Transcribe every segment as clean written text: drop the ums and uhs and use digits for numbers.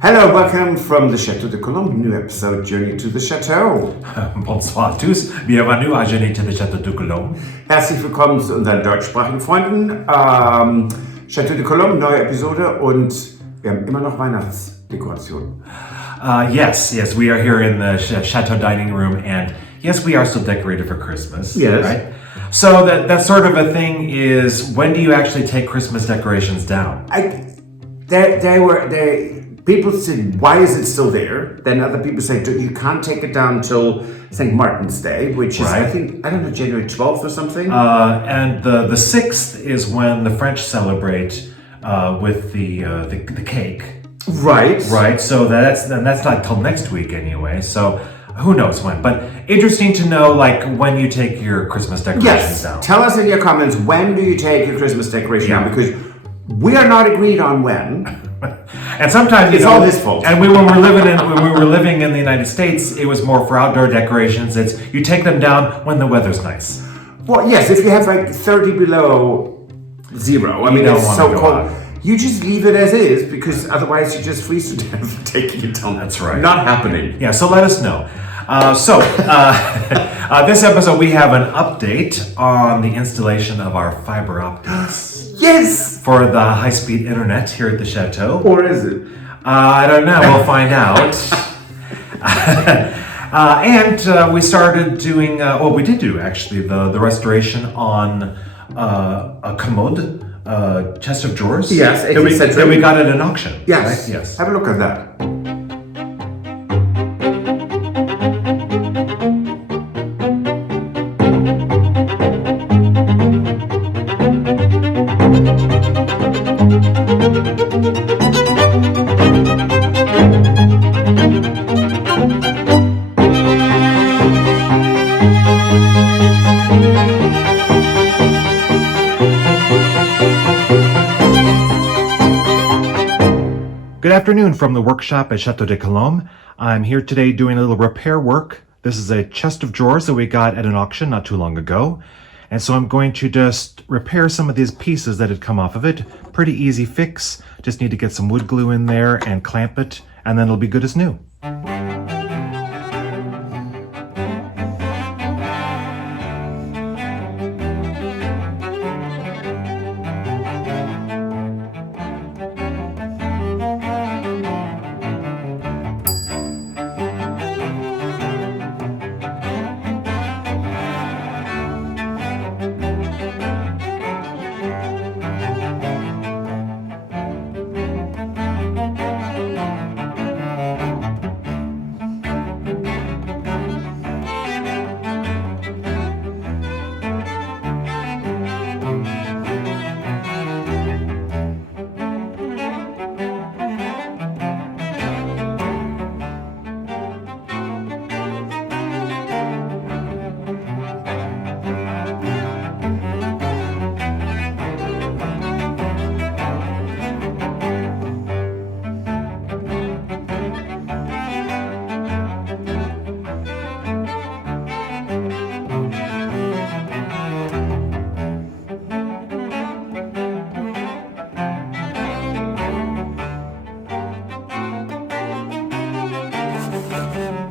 Hello, welcome from the Château de Cologne, new episode Journey to the Chateau. Bonsoir à tous, bienvenue à Journey to the Château de Cologne. Herzlich willkommen zu unseren deutschsprachigen Freunden. Château de Cologne, neue Episode und wir haben immer noch Weihnachtsdekoration. Yes, we are here in the Chateau dining room, and yes, we are still decorated for Christmas. Yes. Right? So that sort of a thing is, when do you actually take Christmas decorations down? People said, why is it still there? Then other people say, you can't take it down till St. Martin's Day, which is, Right. I don't know, January 12th or something? And the 6th is when the French celebrate with the cake. Right. Right, so that's not till next week anyway, so who knows when. But interesting to know, like, when you take your Christmas decorations down. Tell us in your comments, when do you take your Christmas decoration down? Yeah. Because we are not agreed on when. And sometimes It's all his fault. And when we were living in the United States, it was more for outdoor decorations. It's you take them down when the weather's nice. Well, yes, if you have like 30 below zero, I mean, don't it's wanna so go cold. out. You just leave it as is because otherwise you just freeze to death taking it down. That's right. Not happening. Yeah, so let us know. This episode we have an update on the installation of our fiber optics. Yes! For the high-speed internet here at the Chateau. Or is it? I don't know. We'll find out. And we started doing, we did do actually the restoration on a commode, chest of drawers. Yes, that we got at an auction. Yes. Right? Yes. Have a look at that. Good afternoon from the workshop at Chateau de Cologne. I'm here today doing a little repair work. This is a chest of drawers that we got at an auction not too long ago. And so I'm going to just repair some of these pieces that had come off of it. Pretty easy fix. Just need to get some wood glue in there and clamp it, and then it'll be good as new.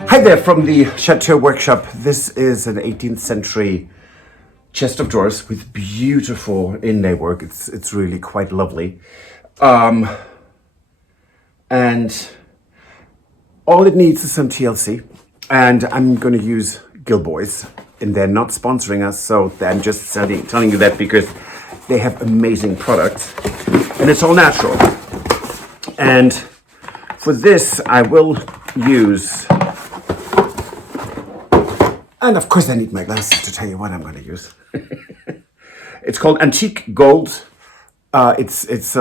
Hi there from the Chateau workshop. This is an 18th century chest of drawers with beautiful inlay work. It's really quite lovely. And all it needs is some TLC. And I'm going to use Gilboys. And they're not sponsoring us, so I'm just telling you that because they have amazing products. And it's all natural. And for this, I will use... And of course I need my glasses to tell you what I'm going to use. It's called Antique Gold. It's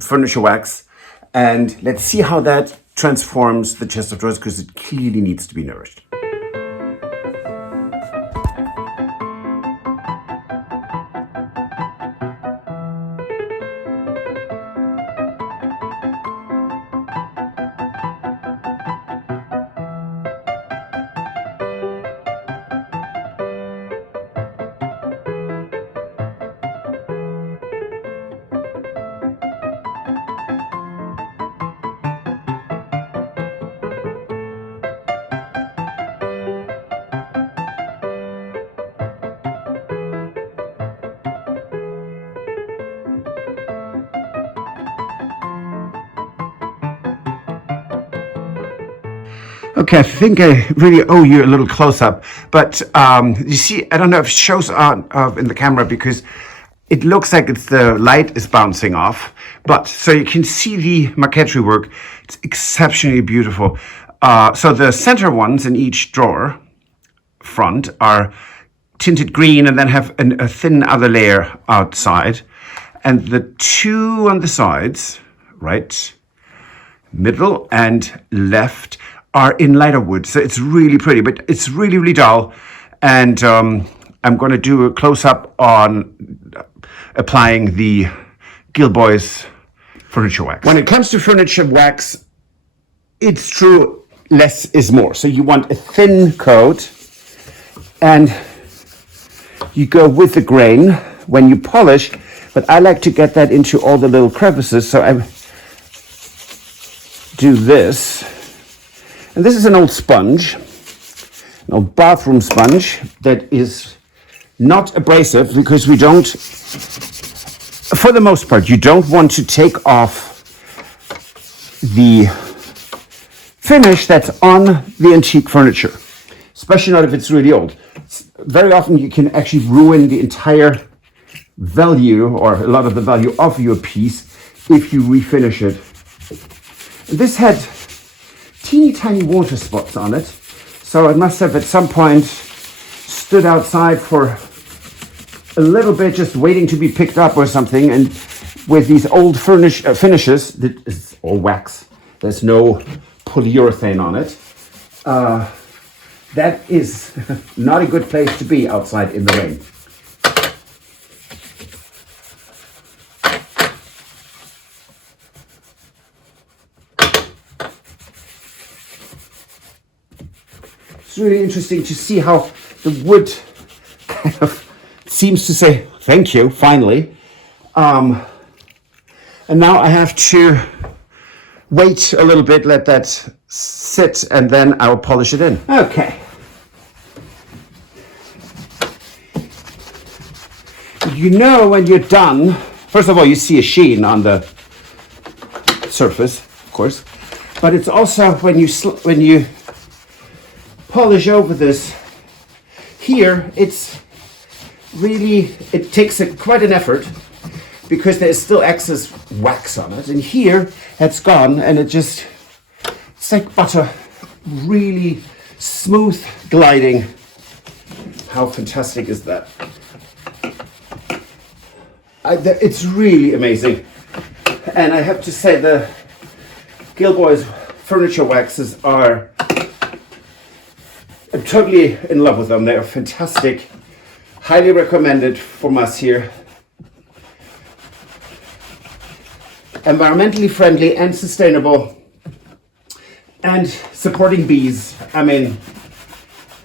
furniture wax. And let's see how that transforms the chest of drawers because it clearly needs to be nourished. Okay, I think I really owe you a little close-up, but you see, I don't know if it shows on in the camera because it looks like the light is bouncing off, but so you can see the marquetry work. It's exceptionally beautiful. So the center ones in each drawer front are tinted green and then have a thin other layer outside, and the two on the sides, right, middle and left, are in lighter wood. So it's really pretty, but it's really, really dull. And I'm going to do a close-up on applying the Gigue furniture wax. When it comes to furniture wax, it's true, less is more. So you want a thin coat, and you go with the grain when you polish, but I like to get that into all the little crevices, so I do this. And this is an old sponge, an old bathroom sponge that is not abrasive because we don't, for the most part, you don't want to take off the finish that's on the antique furniture, especially not if it's really old. Very often you can actually ruin the entire value or a lot of the value of your piece if you refinish it. This had teeny tiny water spots on it, so it must have at some point stood outside for a little bit just waiting to be picked up or something. And with these old finishes, it's all wax, there's no polyurethane on it, that is not a good place to be outside in the rain. It's really interesting to see how the wood kind of seems to say, thank you, finally. And now I have to wait a little bit, let that sit, and then I will polish it in. Okay. You know when you're done, first of all, you see a sheen on the surface, of course, but it's also when you polish over this here, it's really, it takes quite an effort because there's still excess wax on it, and here it's gone, and it's like butter, really smooth gliding. How fantastic is that? It's really amazing. And I have to say the Gigue furniture waxes are, I'm totally in love with them. They are fantastic. Highly recommended from us here. Environmentally friendly and sustainable. And supporting bees. I mean,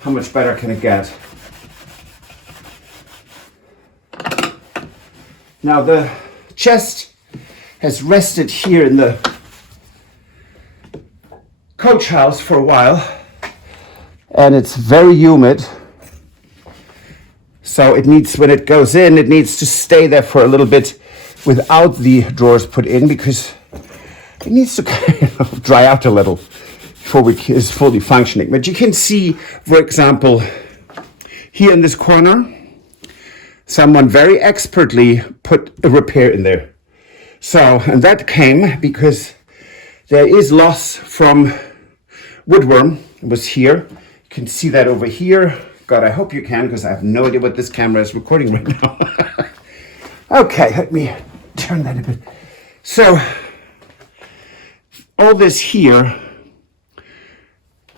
how much better can it get? Now the chest has rested here in the coach house for a while, and it's very humid. So it needs, when it goes in, it needs to stay there for a little bit without the drawers put in, because it needs to kind of dry out a little before it's fully functioning. But you can see, for example, here in this corner, someone very expertly put a repair in there. So, and that came because there is loss from woodworm. It was here. You can see that over here. God, I hope you can, because I have no idea what this camera is recording right now. Okay, let me turn that a bit. So, all this here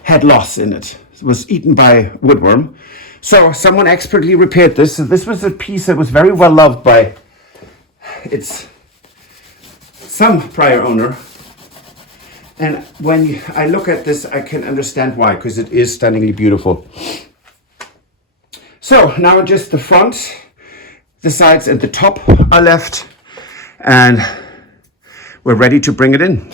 had loss in it. It was eaten by woodworm. So someone expertly repaired this. So this was a piece that was very well loved by some prior owner. And when I look at this, I can understand why, because it is stunningly beautiful. So now just the front, the sides and the top are left, and we're ready to bring it in.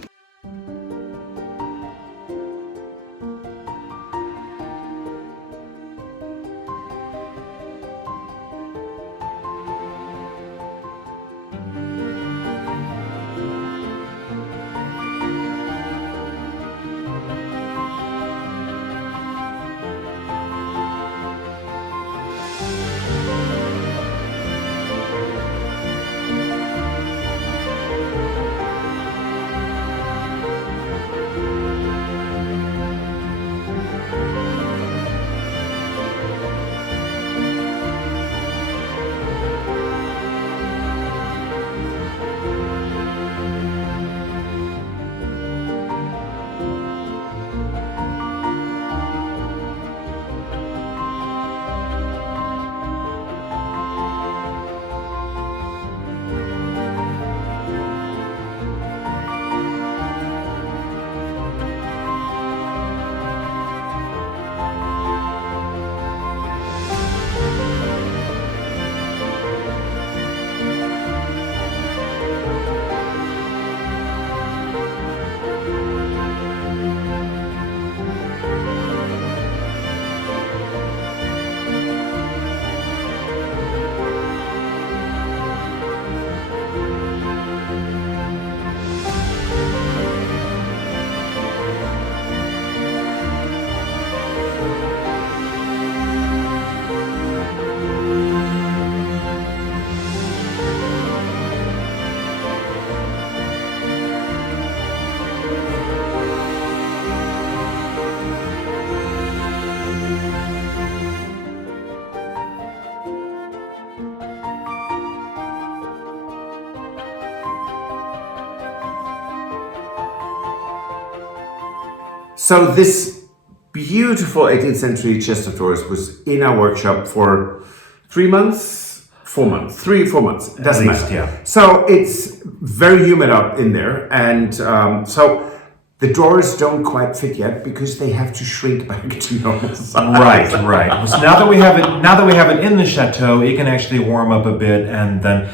So this beautiful 18th century chest of drawers was in our workshop for 3 months, 4 months, 4 months. Doesn't matter. Yeah. So it's very humid out in there, and so the drawers don't quite fit yet because they have to shrink back to normal size. Right. So now that we have it in the chateau, it can actually warm up a bit, and then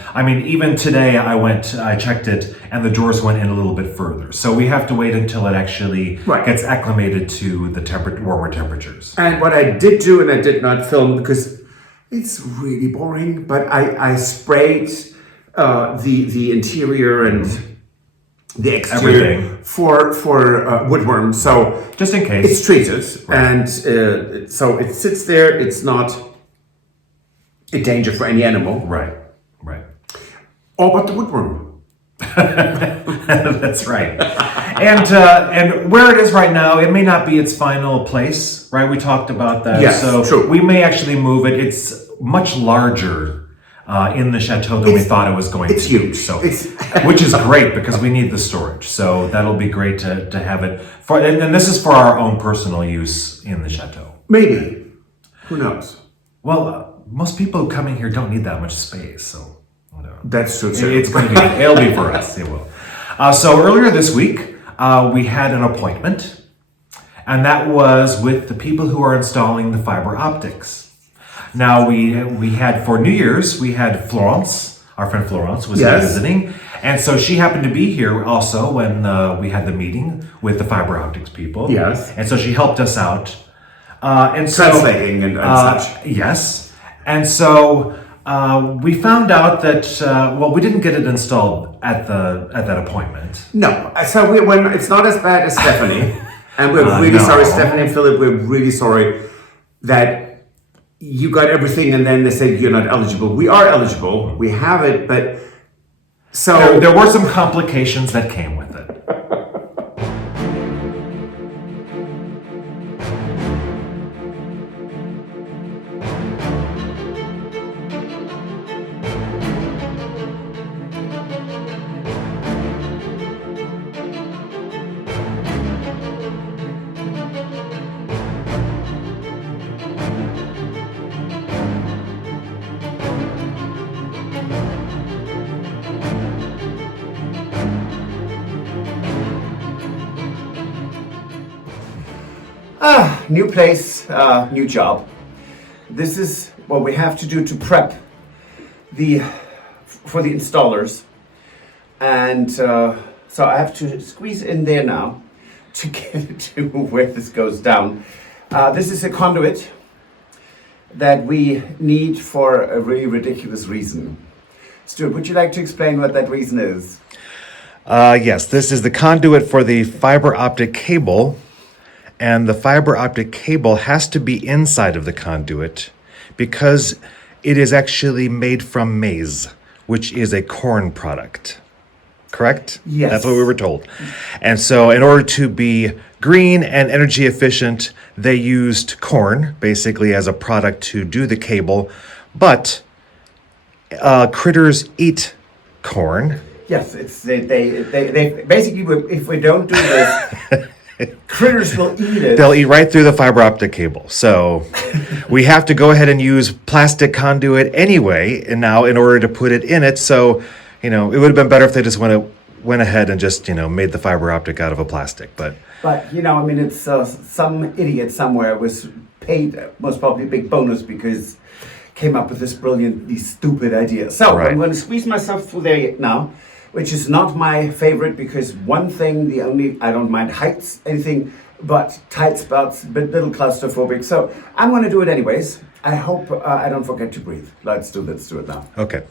even today I checked it, and the drawers went in a little bit further. So we have to wait until it actually gets acclimated to the warmer temperatures. And what I did do, and I did not film because it's really boring, but I sprayed the interior and the exterior for woodworm, so just in case it's treated, and so it sits there. It's not a danger for any animal, right. All but the woodworm. That's right. And where it is right now, it may not be its final place, right? We talked about that. Yes, so true. We may actually move it. It's much larger in the chateau than we thought it was going to be. It's huge. So, which is great because we need the storage. So that'll be great to have it for, and this is for our own personal use in the chateau. Maybe. Who knows? Well, most people coming here don't need that much space, so whatever. That's true too. It's going to be, it'll be for us, it will. So earlier this week, we had an appointment, and that was with the people who are installing the fiber optics. Now we had, for New Year's, we had Florence, our friend Florence was here visiting, and so she happened to be here also when we had the meeting with the fiber optics people. Yes. And so she helped us out. Translating and such. Yes. And so we found out that, we didn't get it installed at that appointment. No. So it's not as bad as Stephanie, and we're really sorry, Stephanie and Philip, we're really sorry that you got everything and then they said you're not eligible. We are eligible. We have it, but so there were some complications that came with it. New place, new job. This is what we have to do to prep for the installers, and so I have to squeeze in there now to get it to where this goes down. This is a conduit that we need for a really ridiculous reason. Stuart, would you like to explain what that reason is? Yes, this is the conduit for the fiber optic cable. And the fiber optic cable has to be inside of the conduit because it is actually made from maize, which is a corn product. Correct? Yes. That's what we were told. And so in order to be green and energy efficient, they used corn basically as a product to do the cable. But critters eat corn. Yes, they basically, if we don't do this, critters will eat it. They'll eat right through the fiber optic cable. So we have to go ahead and use plastic conduit anyway, and now in order to put it in it. So, it would have been better if they just went ahead and just, made the fiber optic out of a plastic. But it's some idiot somewhere was paid most probably a big bonus because came up with this brilliantly stupid idea. So I'm going to squeeze myself through there now, which is not my favorite because I don't mind heights, anything but tight spots, a little claustrophobic. So I'm going to do it anyways. I hope I don't forget to breathe. Let's do it now. Okay.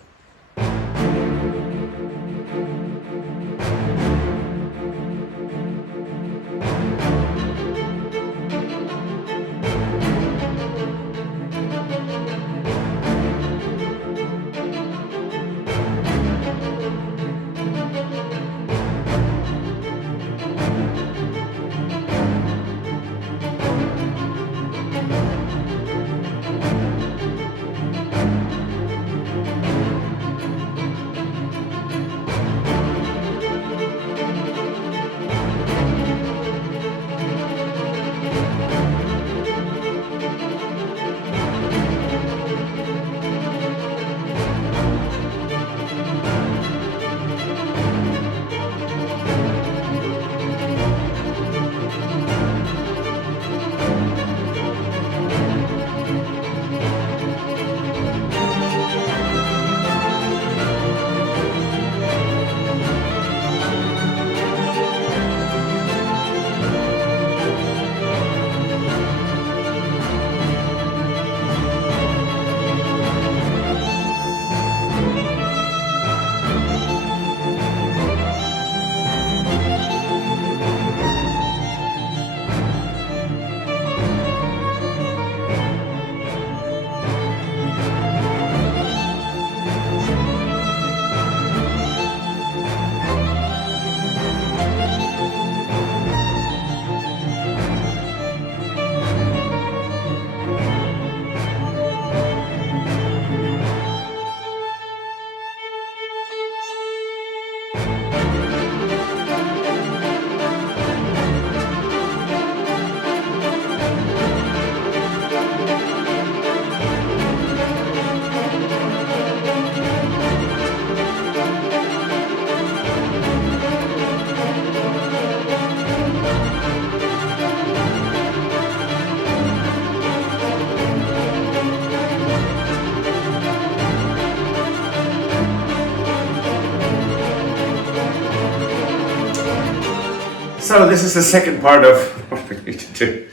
So this is the second part of what we need to do.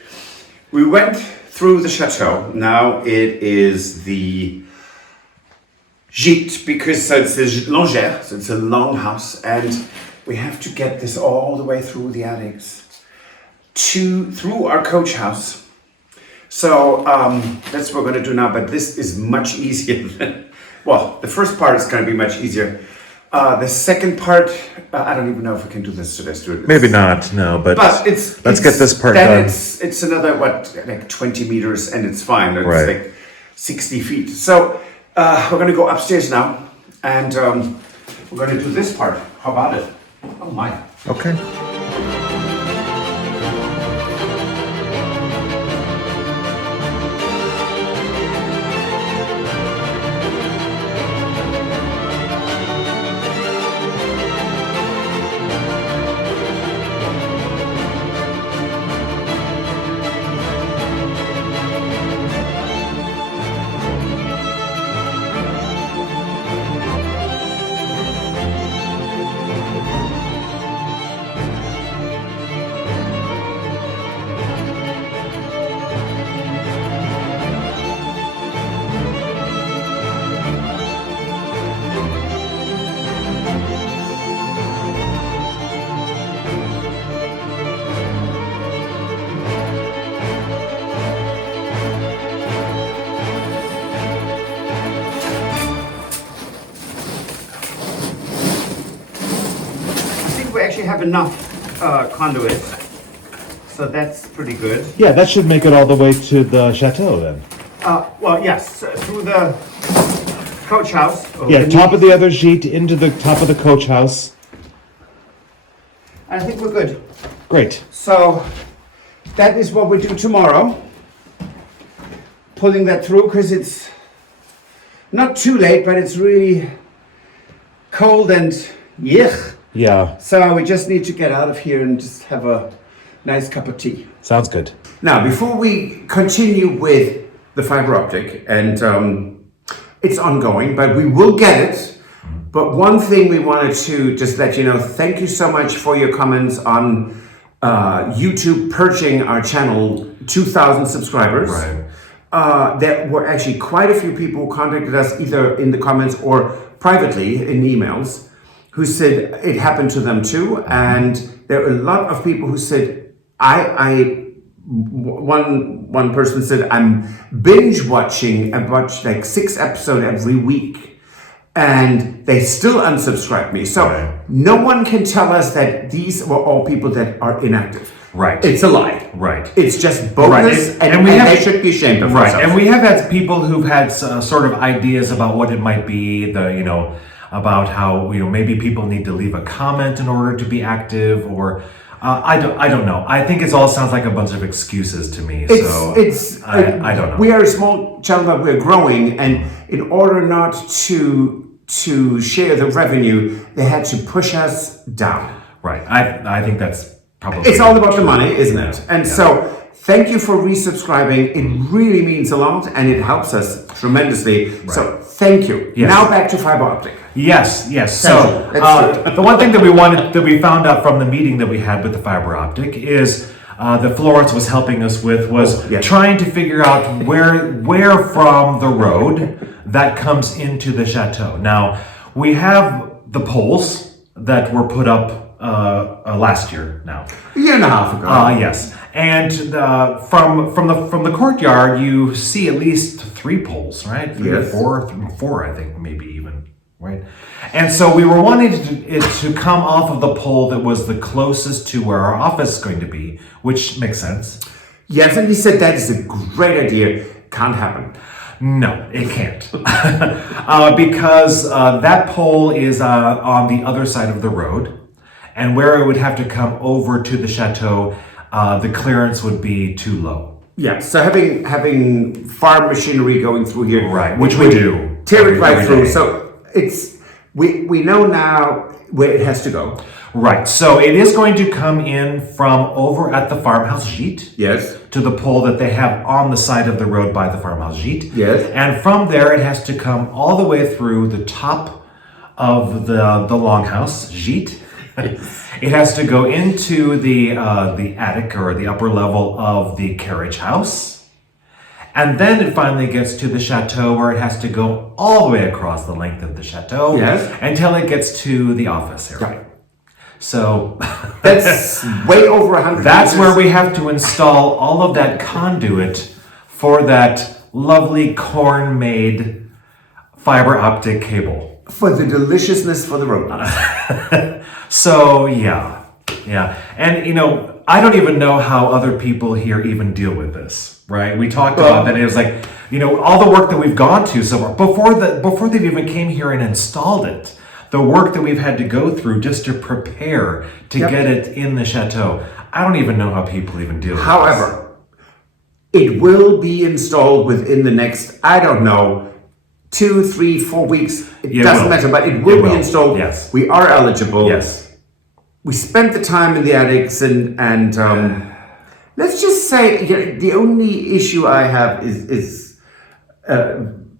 We went through the chateau. Now it is the gîte, because so it's the longère, so it's a long house, and we have to get this all the way through the attics through our coach house. So that's what we're going to do now, but this is much easier than, well, the first part is going to be much easier. The second part, I don't even know if we can do this today, Stuart. Maybe not, no, but let's get this part done. It's another, like 20 meters, and it's fine. It's Right. like 60 feet. So we're going to go upstairs now, and we're going to do this part. How about it? Oh my. Okay. We actually have enough conduit, so that's pretty good. Yeah, that should make it all the way to the chateau then. Well, yes, through the coach house. Yeah, top of the other gîte into the top of the coach house. I think we're good. Great. So that is what we do tomorrow. Pulling that through, because it's not too late, but it's really cold and yuck. Yeah, So we just need to get out of here and just have a nice cup of tea. sounds good. Now, before we continue with the fiber optic, and it's ongoing, but we will get it. But one thing we wanted to just let you know, thank you so much for your comments on YouTube purging our channel 2,000 subscribers. Right. There were actually quite a few people who contacted us either in the comments or privately in emails, who said it happened to them too. And there are a lot of people who said, one person said, I'm binge watching, I watch like 6 episodes every week, and they still unsubscribe me. So Right. no one can tell us that these were all people that are inactive. Right. It's a lie. Right. It's just bogus, Right. and they should be ashamed of Right, themselves. and we have had people who've had sort of ideas about what it might be, about how maybe people need to leave a comment in order to be active, or I don't know. I think it all sounds like a bunch of excuses to me. I don't know. We are a small channel, but we're growing, and in order not to share the revenue, they had to push us down. Right. I think that's probably. It's all about the money, isn't it? Yeah. And Yeah. so, thank you for resubscribing. It really means a lot, and it helps us tremendously. So, thank you. Yes. Now back to fiber optic. Yes. So Let's do it. the one thing that we found out from the meeting that we had with the fiber optic is that Florence was helping us with was yes. trying to figure out where from the road that comes into the chateau. Now we have the poles that were put up last year now. A year and a half ago. Yes, and from the courtyard, you see at least 3 poles, right? Three or Yes. four, I think, maybe even, right? And so we were wanting it to come off of the pole that was the closest to where our office is going to be, which makes sense. Yes, and he said that is a great idea. Can't happen. No, it can't, because that pole is on the other side of the road, and where it would have to come over to the chateau, the clearance would be too low. Yeah, so having farm machinery going through here, Right, which we do. tear it right every through. day. So we know now where it has to go. Right, so it is going to come in from over at the farmhouse gîte. Yes. To the pole that they have on the side of the road by the farmhouse gîte. Yes. And from there, it has to come all the way through the top of the longhouse gîte It has to go into the attic or the upper level of the carriage house. And then it finally gets to the chateau, where it has to go all the way across the length of the chateau until it gets to the office area. Right. So that's way over 100 That's meters. where we have to install all of that conduit for that lovely corn-made fiber optic cable. For the deliciousness for the robots. So yeah. And you know, I don't even know how other people here even deal with this, right? We talked about that. It was like, you know, all the work that we've gone to so far, before they even came here and installed it, the work that we've had to go through just to prepare to get it in the chateau. I don't even know how people even deal with However, it will be installed within the next, I don't know, 2, 3, 4 weeks. It doesn't matter, but it will be installed. Yes. We are eligible. Yes. We spent the time in the attics and let's just say, you know, the only issue I have is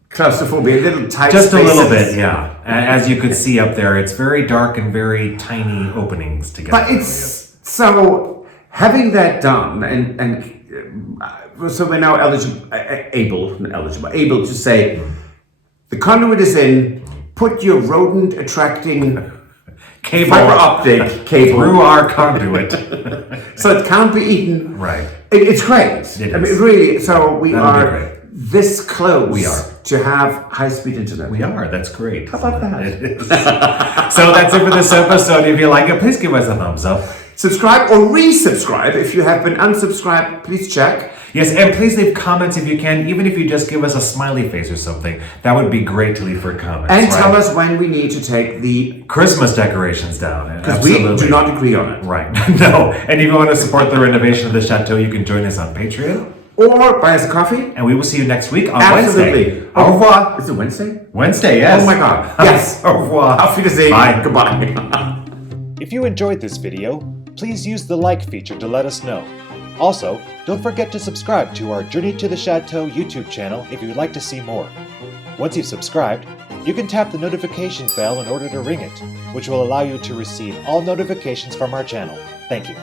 claustrophobia, a little tight Just spaces. a little bit, yeah. As you could see up there, it's very dark and very tiny openings to get But through. it's so having that done, so we're now able to say the conduit is in. Put your rodent attracting cable, fiber optic cable through our conduit, so it can't be eaten. right? It's great. It I mean, is. really. So we That'll be are great. this close. We are. To have high-speed internet. We are. That's great. How about that? It is. So that's it for this episode. If you like it, please give us a thumbs up. Subscribe or resubscribe. If you have been unsubscribed, please check. Yes, and please leave comments if you can, even if you just give us a smiley face or something. That would be great to leave for comments. And tell us when we need to take the... Christmas decorations down. Because we do not agree on it. Right. No. And if you want to support the renovation of the chateau, you can join us on Patreon. Or buy us a coffee. And we will see you next week on Absolutely. Wednesday. Au revoir. Is it Wednesday? Wednesday, yes. Oh my God. Yes. Au revoir. Auf Wiedersehen. Bye. Goodbye. If you enjoyed this video, please use the like feature to let us know. Also, don't forget to subscribe to our Journey to the Chateau YouTube channel if you'd like to see more. Once you've subscribed, you can tap the notification bell in order to ring it, which will allow you to receive all notifications from our channel. Thank you.